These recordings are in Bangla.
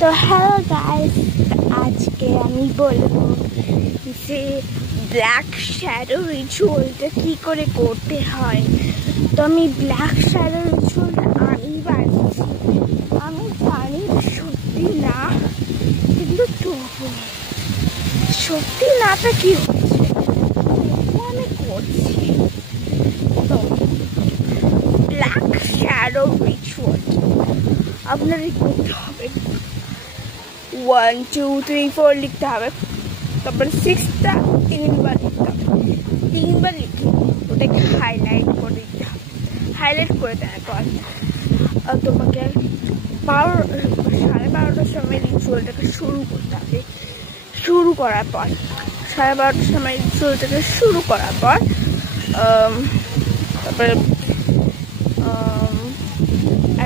তো হ্যালো গাইস, আজকে আমি বলবো যে ব্ল্যাক শ্যাডো রিচুয়ালটা কী করে করতে হয়। তো আমি ব্ল্যাক শ্যাডো রিচুয়ালটা আমি বানিয়েছি। আমি জানি সত্যি না, কিন্তু তবু সত্যি নাটা কী হচ্ছে আমি করছি। তো ব্ল্যাক শ্যাডো রিচুয়াল আপনারই করতে হবে। 1 2 3 4 লিখতে হবে, তারপরে 6টা 3বার লিখতে হবে। 3বার লিখে ওটাকে হাইলাইট করে দিতে হবে। হাইলাইট করে দেওয়ার পর তোমাকে 12:30টার সময় রিচুয়ালটাকে শুরু করতে হবে। শুরু করার পর 12:30টার সময় রিচুয়ালটাকে শুরু করার পর তারপরে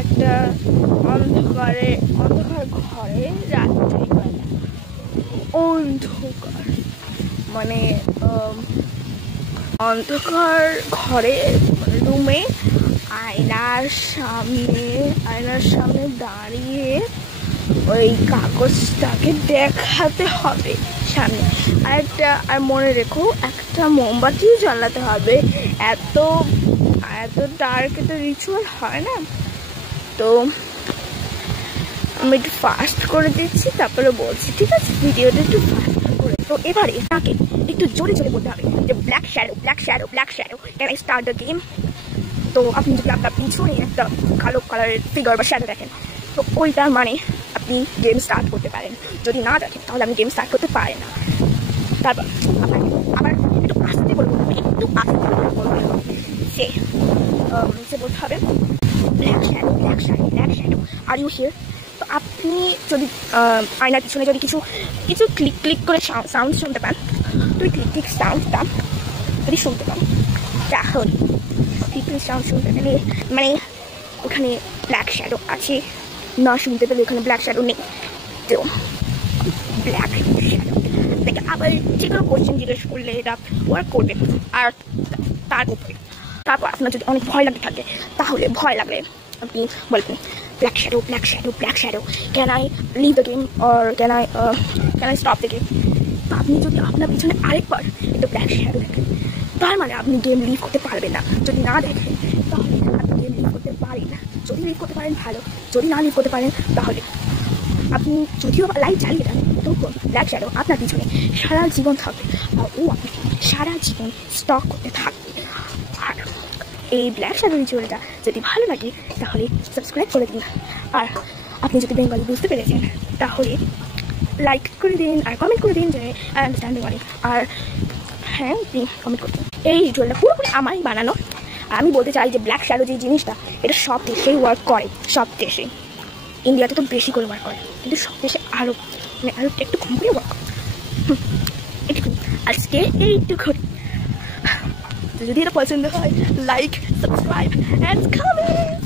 একটা অন্ধকার ঘরে রাত্রিবেলা অন্ধকার মানে অন্ধকার ঘরে রুমে আয়নার সামনে দাঁড়িয়ে ওই কাগজটাকে দেখাতে হবে সামনে। আর মনে রেখো, একটা মোমবাতিও জ্বালাতে হবে। এত ডার্ক তো রিচুয়াল হয় না। তো আমি একটু ফাস্ট করে দিচ্ছি, তারপরে বলছি, ঠিক আছে? ভিডিওটা একটু ফাস্ট করে। তো এবারে তাকে একটু জোরে জোরে বলতে হবে যে black shadow, black shadow, black shadow, can I start the game. তো আপনি যদি আপনার পিছনে একটা কালো কালারের ফিগার বা শ্যাডো দেখেন, তো ওইটার মানে আপনি গেম স্টার্ট করতে পারেন। যদি না দেখেন তাহলে আপনি গেম স্টার্ট করতে পারেন না। তারপর আপনাকে আবার একটু আস্তে করে বলতে হবে, যে বলতে হবে black shadow, black shadow, black shadow, are you here. তো আপনি যদি আয়নার পিছনে যদি কিছু ক্লিক ক্লিক করে সাউন্ড শুনতে পান, তো ওই ক্লিক ক্লিক সাউন্ডটা যদি শুনতে পান, তাহলে ক্লিক ক্লিক সাউন্ড শুনতে পেলে মানে ওখানে ব্ল্যাক শ্যাডো আছে। না শুনতে পেলে ওখানে ব্ল্যাক শ্যাডো নেই। তো ব্ল্যাক শ্যাডো দেখে আবার যে কোনো কোয়েশ্চেন জিজ্ঞেস করলে এটা ওয়ার্ক করবে। আর তারপর আপনার যদি অনেক ভয় লাগতে থাকে, তাহলে ভয় লাগলে আপনি বলবেন black shadow, black shadow, black shadow, can I leave the game or can I stop the game. তো আপনি যদি আপনার পিছনে আরেকবার একটু ব্ল্যাক শ্যাডো দেখেন, তার মানে আপনি গেম লিভ করতে পারবেন না। যদি না দেখেন তাহলে আপনি গেম লিভ করতে পারেন না। যদি লিভ করতে পারেন ভালো, যদি না লিভ করতে পারেন তাহলে আপনি যদিও লাইট চালিয়ে দেন, তবুও ব্ল্যাক শ্যাডো আপনার পিছনে সারা জীবন থাকবে। আর ও আপনি সারা জীবন স্টক করতে থাকবে। আর এই ব্ল্যাক শ্যাডো রিচুয়ালটা যদি ভালো লাগে তাহলে সাবস্ক্রাইব করে দিন। আর আপনি যদি বেঙ্গলি বুঝতে পেরেছেন তাহলে লাইক করে দিন আর কমেন্ট করে দিন যে আই আন্ডারস্ট্যান্ড বেঙ্গলি। আর হ্যাঁ, আপনি কমেন্ট করতে। এই রিচুয়ালটা পুরোপুরি আমারই বানানো। আর আমি বলতে চাই যে ব্ল্যাক শ্যাডো যে জিনিসটা, এটা সব দেশেই ওয়ার্ক করে। সব দেশে, ইন্ডিয়াতে তো বেশি করে ওয়ার্ক করে, কিন্তু সব দেশে আরও একটু কম করে ওয়ার্ক করে। একটু আজকে এইটু করে। যদি এটা পছন্দ হয়, লাইক, সাবস্ক্রাইব অ্যান্ড কমেন্ট।